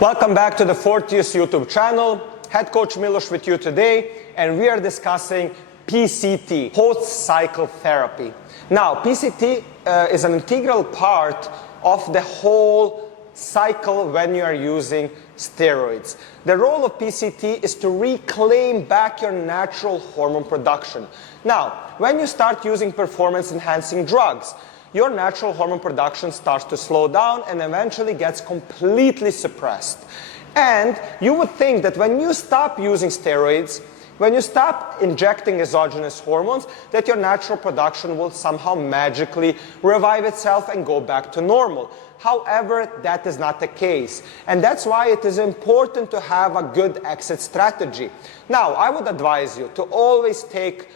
Welcome back to the Fortius YouTube channel. Head Coach Milos with you today, and we are discussing PCT, post-cycle therapy. Now, PCT is an integral part of the whole cycle when you are using steroids. The role of PCT is to reclaim back your natural hormone production. Now, when you start using performance-enhancing drugs, your natural hormone production starts to slow down and eventually gets completely suppressed. And you would think that when you stop using steroids, when you stop injecting exogenous hormones, that your natural production will somehow magically revive itself and go back to normal. However, that is not the case. And that's why it is important to have a good exit strategy. Now, I would advise you to always take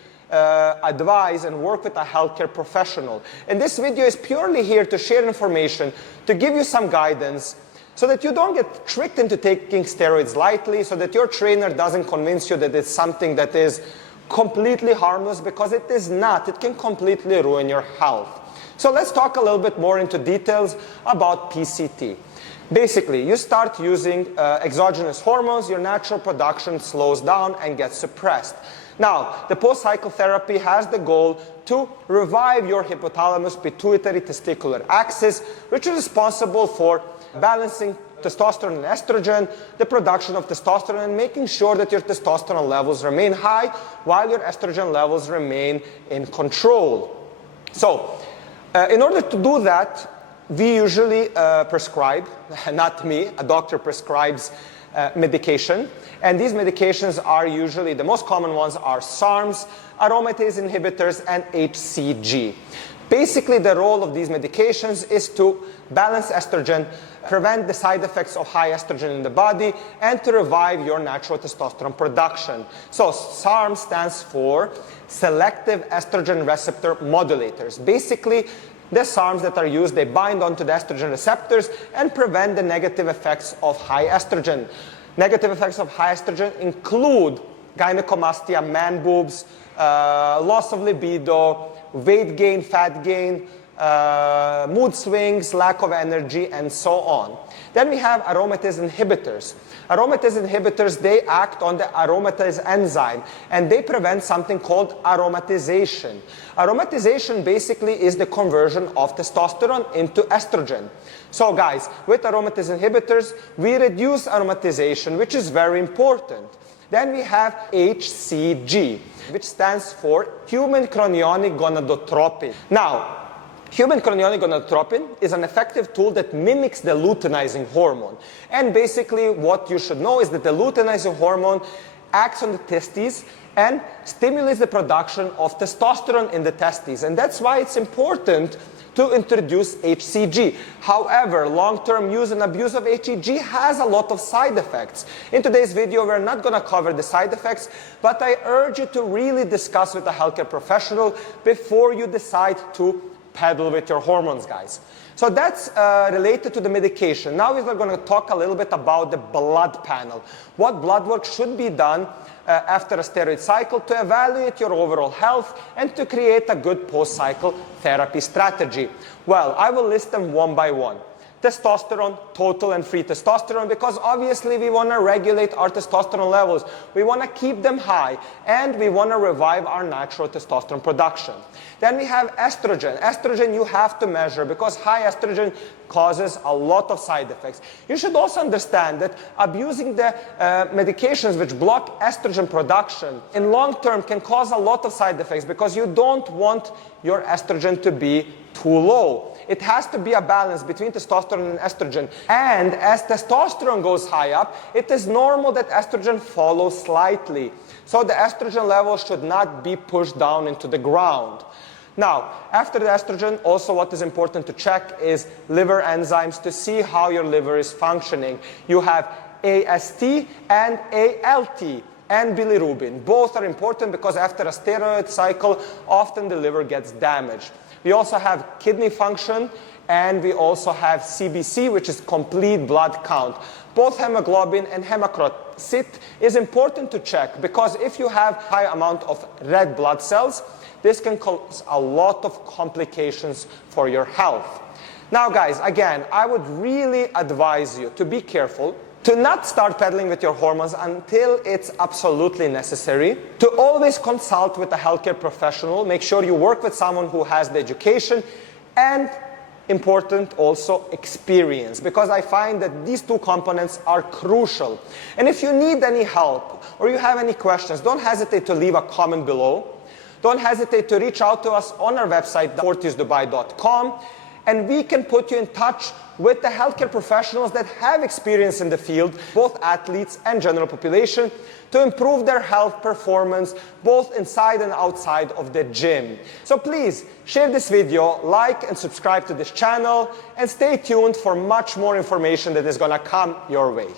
advise and work with a healthcare professional. And this video is purely here to share information, to give you some guidance, so that you don't get tricked into taking steroids lightly, so that your trainer doesn't convince you that it's something that is completely harmless, because it is not. It can completely ruin your health. So let's talk a little bit more into details about PCT. Basically, you start using exogenous hormones, your natural production slows down and gets suppressed. Now, the post-cycle therapy has the goal to revive your hypothalamus pituitary testicular axis, which is responsible for balancing testosterone and estrogen, the production of testosterone, and making sure that your testosterone levels remain high while your estrogen levels remain in control. So, in order to do that, we usually prescribe, not me, a doctor prescribes medication, and these medications are usually, the most common ones are SARMs, aromatase inhibitors, and HCG. Basically, the role of these medications is to balance estrogen, prevent the side effects of high estrogen in the body, and to revive your natural testosterone production. So SARM stands for selective estrogen receptor modulators. Basically, the SARMs that are used, they bind onto the estrogen receptors and prevent the negative effects of high estrogen. Negative effects of high estrogen include gynecomastia, man boobs, loss of libido, weight gain, fat gain, mood swings, lack of energy, and so on. Then we have aromatase inhibitors. Aromatase inhibitors, they act on the aromatase enzyme, and they prevent something called aromatization. Aromatization basically is the conversion of testosterone into estrogen. So guys, with aromatase inhibitors, we reduce aromatization, which is very important. Then we have HCG, which stands for human chorionic gonadotropin. Now, human chorionic gonadotropin is an effective tool that mimics the luteinizing hormone. And basically what you should know is that the luteinizing hormone acts on the testes and stimulates the production of testosterone in the testes. And that's why it's important to introduce HCG. However, long-term use and abuse of HCG has a lot of side effects. In today's video, we're not going to cover the side effects, but I urge you to really discuss with a healthcare professional before you decide to peddle with your hormones, guys. So that's related to the medication. Now we're going to talk a little bit about the blood panel. What blood work should be done after a steroid cycle to evaluate your overall health and to create a good post-cycle therapy strategy. Well, I will list them one by one. Testosterone, total and free testosterone, because obviously we want to regulate our testosterone levels. We want to keep them high, and we want to revive our natural testosterone production. Then we have estrogen. Estrogen you have to measure, because high estrogen causes a lot of side effects. You should also understand that abusing the medications which block estrogen production in long term can cause a lot of side effects, because you don't want your estrogen to be too low. It has to be a balance between testosterone and estrogen. And as testosterone goes high up, it is normal that estrogen follows slightly. So the estrogen level should not be pushed down into the ground. Now, after the estrogen, also what is important to check is liver enzymes to see how your liver is functioning. You have AST and ALT and bilirubin. Both are important because after a steroid cycle, often the liver gets damaged. We also have kidney function, and we also have CBC, which is complete blood count. Both hemoglobin and hematocrit is important to check, because if you have high amount of red blood cells, this can cause a lot of complications for your health. Now guys, again, I would really advise you to be careful to not start peddling with your hormones until it's absolutely necessary, to always consult with a healthcare professional, make sure you work with someone who has the education, and important also experience, because I find that these two components are crucial. And if you need any help or you have any questions, don't hesitate to leave a comment below. Don't hesitate to reach out to us on our website, fortisdubai.com, and we can put you in touch with the healthcare professionals that have experience in the field, both athletes and general population, to improve their health performance both inside and outside of the gym. So please share this video, like and subscribe to this channel, and stay tuned for much more information that is gonna come your way.